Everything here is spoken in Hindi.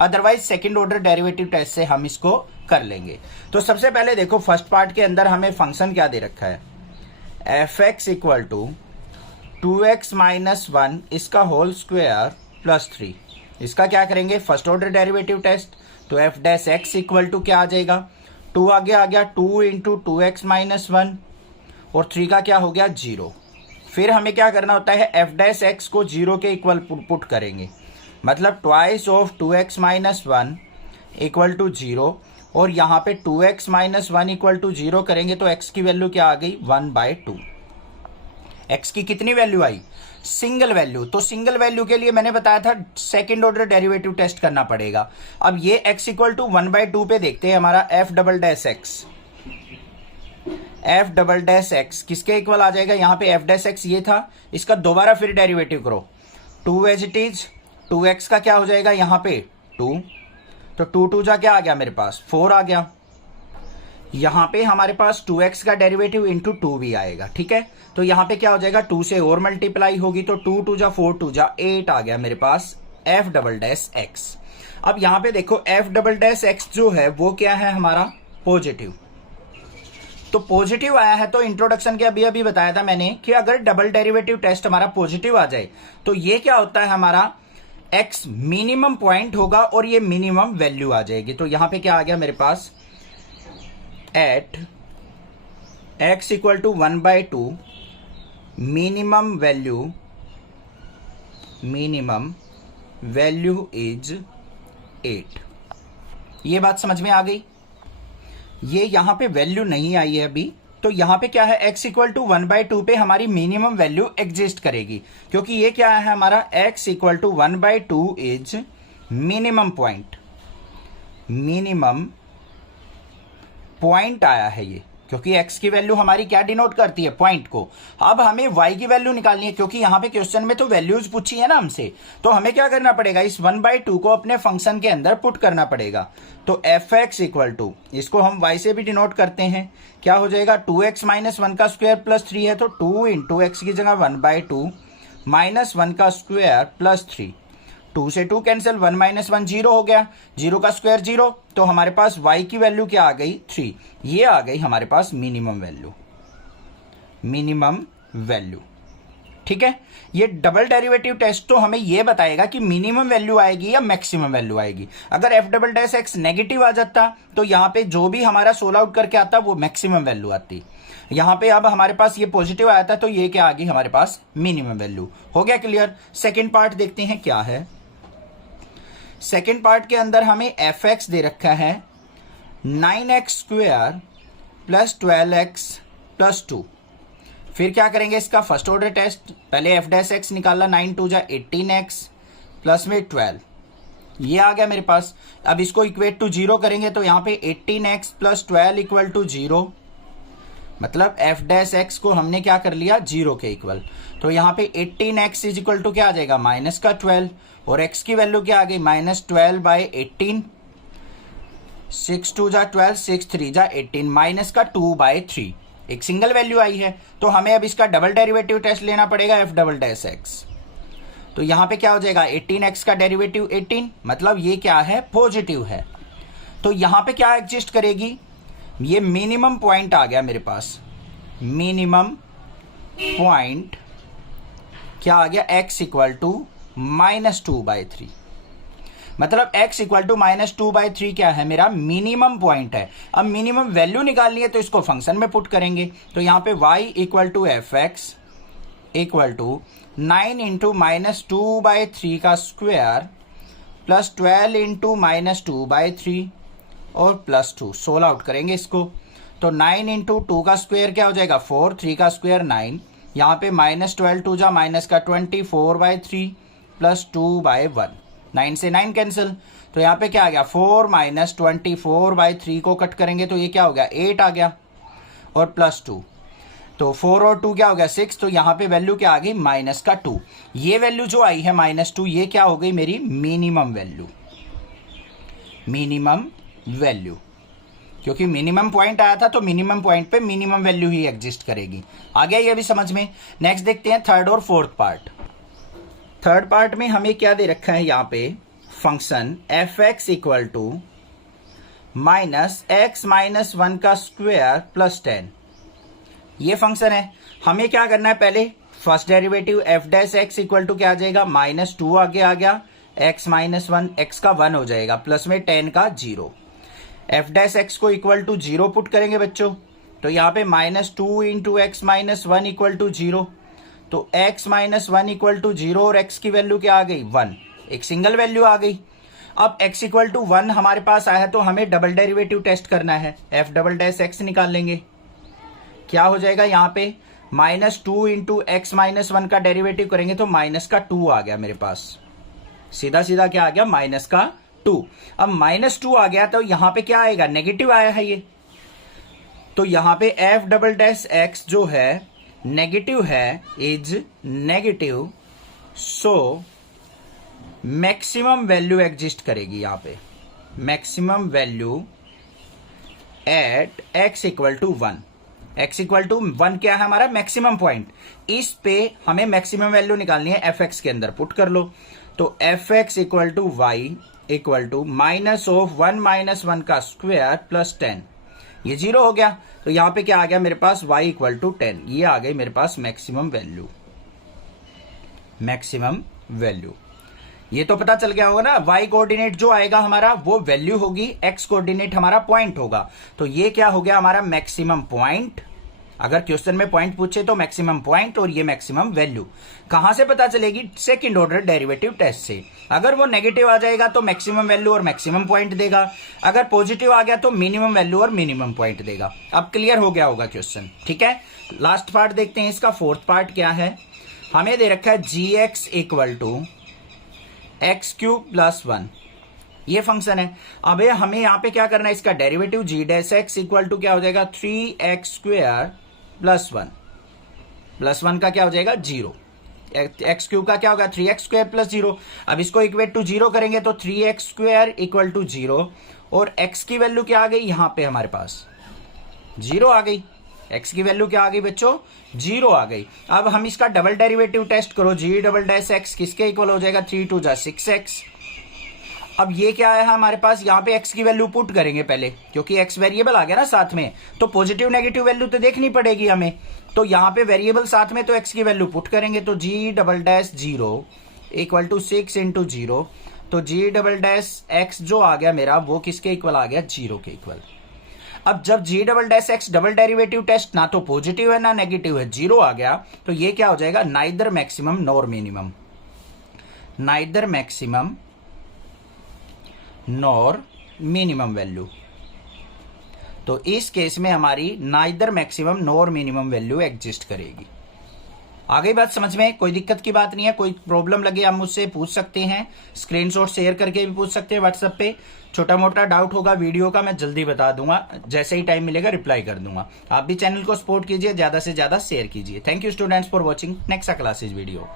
Otherwise second order derivative test से हम इसको कर लेंगे। तो सबसे पहले देखो फर्स्ट पार्ट के अंदर हमें फंक्शन क्या दे रखा है, f x equal to 2x minus 1 इसका होल स्क्वायर प्लस 3। इसका क्या करेंगे, फर्स्ट ऑर्डर डेरिवेटिव टेस्ट। तो f dash x equal to क्या आ जाएगा, 2 आगे आ गया, 2 इंटू 2x माइनस 1 और 3 का क्या हो गया 0। फिर हमें क्या करना होता है, एफ डैश एक्स को 0 के इक्वल पुट करेंगे, मतलब twice of 2x minus 1 equal to 0 और यहाँ पे 2x माइनस 1 इक्वल टू 0 करेंगे तो x की वैल्यू क्या आ गई 1/2। x की कितनी वैल्यू आई, सिंगल वैल्यू। तो सिंगल वैल्यू के लिए मैंने बताया था सेकंड ऑर्डर डेरिवेटिव टेस्ट करना पड़ेगा। अब ये x इक्वल टू 1/2 पे देखते हैं हमारा एफ डबल डैश एक्स किसके इक्वल आ जाएगा, यहाँ पे एफ डैश एक्स ये था, इसका दोबारा फिर डेरिवेटिव करो, 2 एज इट इज 2x का क्या हो जाएगा यहाँ पे 2, तो 2 जा क्या आ गया मेरे पास 4 आ गया। यहाँ पे हमारे पास 2x का डेरिवेटिव इंटू 2 भी आएगा, ठीक है। तो यहाँ पे क्या हो जाएगा 2 से और मल्टीप्लाई होगी तो 2 जा 4 2 जा 8 आ गया मेरे पास एफ डबल डैश एक्स। अब यहाँ पे देखो एफ डबल डैश एक्स जो है वो क्या है हमारा पॉजिटिव। तो पॉजिटिव आया है तो इंट्रोडक्शन के अभी बताया था मैंने कि अगर डबल डेरिवेटिव टेस्ट हमारा पॉजिटिव आ जाए तो ये क्या होता है हमारा x मिनिमम पॉइंट होगा और ये मिनिमम वैल्यू आ जाएगी। तो यहां पे क्या आ गया मेरे पास, at x equal to 1/2 minimum value is 8। ये बात समझ में आ गई। ये यहां पे वैल्यू नहीं आई है अभी, तो यहां पे क्या है x इक्वल टू 1/2 पे हमारी मिनिमम वैल्यू एग्जिस्ट करेगी, क्योंकि ये क्या है हमारा x equal to 1/2 is minimum point आया है ये, क्योंकि x की वैल्यू हमारी क्या डिनोट करती है, पॉइंट को। अब हमें y की वैल्यू निकालनी है, क्योंकि यहां पे क्वेश्चन में तो वैल्यूज पूछी है ना हमसे, तो हमें क्या करना पड़ेगा, इस 1/2 को अपने फंक्शन के अंदर पुट करना पड़ेगा। तो एफ एक्स इक्वल टू, इसको हम y से भी डिनोट करते हैं, क्या हो जाएगा 2x माइनस 1 का स्क्वायर प्लस 3 है तो 2 इंटू एक्स की जगह 1/2 माइनस 1 का स्क्वायर प्लस 3, 2 से 2 कैंसिल, 1 माइनस 1 0 हो गया, 0 का स्क्वायर 0, तो हमारे पास y की वैल्यू क्या आ गई 3। ये आ गई हमारे पास मिनिमम वैल्यू, ठीक है। ये डबल डेरिवेटिव टेस्ट तो हमें ये बताएगा कि मिनिमम वैल्यू आएगी या मैक्सिमम वैल्यू आएगी। अगर f double dash x negative आ जाता तो यहाँ पे जो भी हमारा सोल्व आउट करके आता वो मैक्सिमम वैल्यू आती। यहाँ पे अब हमारे पास ये पॉजिटिव आया था तो ये क्या आ गई हमारे पास मिनिमम वैल्यू। हो गया क्लियर। सेकेंड पार्ट देखते हैं क्या है। सेकेंड पार्ट के अंदर हमें एफ एक्स दे रखा है 9x square plus 12x plus 2। फिर क्या करेंगे इसका फर्स्ट ऑर्डर टेस्ट, पहले एफ डैश एक्स निकाला, 9 2 जा 18x प्लस में 12, ये आ गया मेरे पास। अब इसको इक्वेट टू 0 करेंगे तो यहाँ पे 18x प्लस 12 इक्वल टू 0, मतलब एफ डैश एक्स को हमने क्या कर लिया 0 के इक्वल। तो यहाँ पे 18x इज इक्वल टू क्या आ जाएगा माइनस का 12 और x की वैल्यू क्या आ गई -12/18, 6 2 जा 12, 6 3 जा 18, माइनस का 2/3, एक सिंगल वैल्यू आई है। तो हमें अब इसका डबल डेरिवेटिव टेस्ट लेना पड़ेगा एफ डबल डैश एक्स। तो यहाँ पे क्या हो जाएगा 18x का डेरिवेटिव 18, मतलब ये क्या है पॉजिटिव है। तो यहाँ पे क्या एग्जिस्ट करेगी, ये मिनिमम पॉइंट आ गया मेरे पास, मिनिमम पॉइंट क्या आ गया x इक्वल टू -2/3, मतलब x इक्वल टू -2/3 क्या है मेरा मिनिमम पॉइंट है। अब मिनिमम वैल्यू निकालनी है तो इसको फंक्शन में पुट करेंगे। तो यहाँ पे y equal to f x equal to 9 into -2/3 का स्क्वायर प्लस 12 इंटू -2/3 और प्लस 2, सोल्व आउट करेंगे इसको। तो 9 इंटू 2 का स्क्वायर क्या हो जाएगा 4, 3 का स्क्वायर 9, यहाँ पे -12 2 जा माइनस का 24/3 प्लस 2/1, 9 से 9 कैंसिल। तो यहाँ पे क्या आ गया 4 - 24/3 को कट करेंगे तो ये क्या हो गया 8 आ गया और प्लस 2, तो 4 और 2 क्या हो गया 6। तो यहाँ पे वैल्यू क्या आ गई -2। ये वैल्यू जो आई है -2 ये क्या हो गई मेरी मिनिमम वैल्यू, क्योंकि मिनिमम पॉइंट आया था तो मिनिमम पॉइंट पे मिनिमम वैल्यू ही एग्जिस्ट करेगी। आ गया ये भी समझ में। नेक्स्ट देखते हैं थर्ड और फोर्थ पार्ट। थर्ड पार्ट में हमें क्या दे रखा है यहाँ पे function f x equal to minus x minus 1 का स्क्वायर प्लस 10। ये फंक्शन है। हमें क्या करना है, पहले first derivative f dash x equal to क्या आ जाएगा, -2 आगे आ गया, एक्स माइनस 1, एक्स का 1 हो जाएगा, प्लस में 10 का 0। एफ डैश एक्स को इक्वल टू 0 पुट करेंगे बच्चों, तो यहाँ पे -2 into x minus 1 equal to 0। तो x माइनस 1 इक्वल टू 0 और x की वैल्यू क्या आ गई, 1, एक सिंगल वैल्यू आ गई। अब x इक्वल टू 1 हमारे पास आया, तो हमें डबल डेरिवेटिव टेस्ट करना है, f डबल डैश एक्स निकाल लेंगे। क्या हो जाएगा यहाँ पे, -2 इंटू एक्स माइनस 1 का डेरिवेटिव करेंगे तो माइनस का 2 आ गया मेरे पास, सीधा सीधा क्या आ गया, माइनस का 2। अब -2 आ गया तो यहाँ पे क्या आएगा, नेगेटिव आया है ये, तो यहाँ पे f डबल डैश एक्स जो है नेगेटिव है, is negative, so maximum value exist करेगी यहाँ पे, maximum value at x equal to 1। x equal to 1 क्या है हमारा, मैक्सिमम पॉइंट। इस पे हमें मैक्सिमम वैल्यू निकालनी है, fx के अंदर पुट कर लो, तो fx equal to y equal to -1 minus 1 का स्क्वायर प्लस 10। ये 0 हो गया, तो यहां पे क्या आ गया मेरे पास, y इक्वल टू 10। ये आ गई मेरे पास मैक्सिमम वैल्यू, मैक्सिमम वैल्यू। ये तो पता चल गया होगा ना, y कोऑर्डिनेट जो आएगा हमारा वो वैल्यू होगी, x कोऑर्डिनेट हमारा पॉइंट होगा। तो ये क्या हो गया हमारा मैक्सिमम पॉइंट। अगर क्वेश्चन में पॉइंट पूछे तो मैक्सिमम पॉइंट, और ये मैक्सिमम वैल्यू कहां से पता चलेगी, सेकंड ऑर्डर डेरिवेटिव टेस्ट से। अगर वो नेगेटिव आ जाएगा तो मैक्सिमम वैल्यू और मैक्सिमम पॉइंट देगा, अगर पॉजिटिव आ गया तो मिनिमम वैल्यू और मिनिमम पॉइंट देगा। अब क्लियर हो गया होगा क्वेश्चन, ठीक है। लास्ट पार्ट देखते हैं, इसका फोर्थ पार्ट क्या है। हमें दे रखा है g x equal to x cube plus 1, ये फंक्शन है। अब हमें यहाँ पे क्या करना है, इसका derivative g dash x equal to क्या हो जाएगा, 3x स्क्वायर प्लस 1, प्लस 1 का क्या हो जाएगा 0, एक्स क्यूब का क्या होगा 3x स्क्वायर प्लस 0। अब इसको इक्वेट टू 0 करेंगे तो 3x स्क्वायर इक्वल टू 0, और x की वैल्यू क्या आ गई, यहाँ पे हमारे पास 0 आ गई। x की वैल्यू क्या आ गई बच्चों, 0 आ गई। अब हम इसका डबल डेरिवेटिव टेस्ट करो, जी डबल डैश एक्स किसके इक्वल हो जाएगा, 3 2 जा 6x। अब ये क्या आया हमारे पास, यहाँ पे x की वैल्यू पुट करेंगे पहले, क्योंकि x वेरिएबल आ गया ना साथ में, तो पॉजिटिव नेगेटिव वैल्यू तो देखनी पड़ेगी हमें। तो यहाँ पे वेरिएबल साथ में, तो x की वैल्यू पुट करेंगे, तो g double dash 0 equal to 6 into 0, तो जी डबल डैश एक्स जो आ गया मेरा वो किसके इक्वल आ गया, 0 के इक्वल। अब जब g double dash x double derivative test ना तो पॉजिटिव है ना नेगेटिव है, 0 आ गया, तो ये क्या हो जाएगा, neither maximum nor minimum, neither maximum nor minimum value. तो इस केस में हमारी neither maximum nor minimum value exist करेगी। आ गई बात समझ में, कोई दिक्कत की बात नहीं है। कोई प्रॉब्लम लगे आप मुझसे पूछ सकते हैं, स्क्रीनशॉट शेयर करके भी पूछ सकते हैं व्हाट्सएप पे। छोटा मोटा डाउट होगा वीडियो का मैं जल्दी बता दूंगा, जैसे ही टाइम मिलेगा रिप्लाई कर दूंगा। आप भी चैनल को सपोर्ट कीजिए, ज्यादा से ज्यादा शेयर कीजिए। Thank you students for watching next classes video.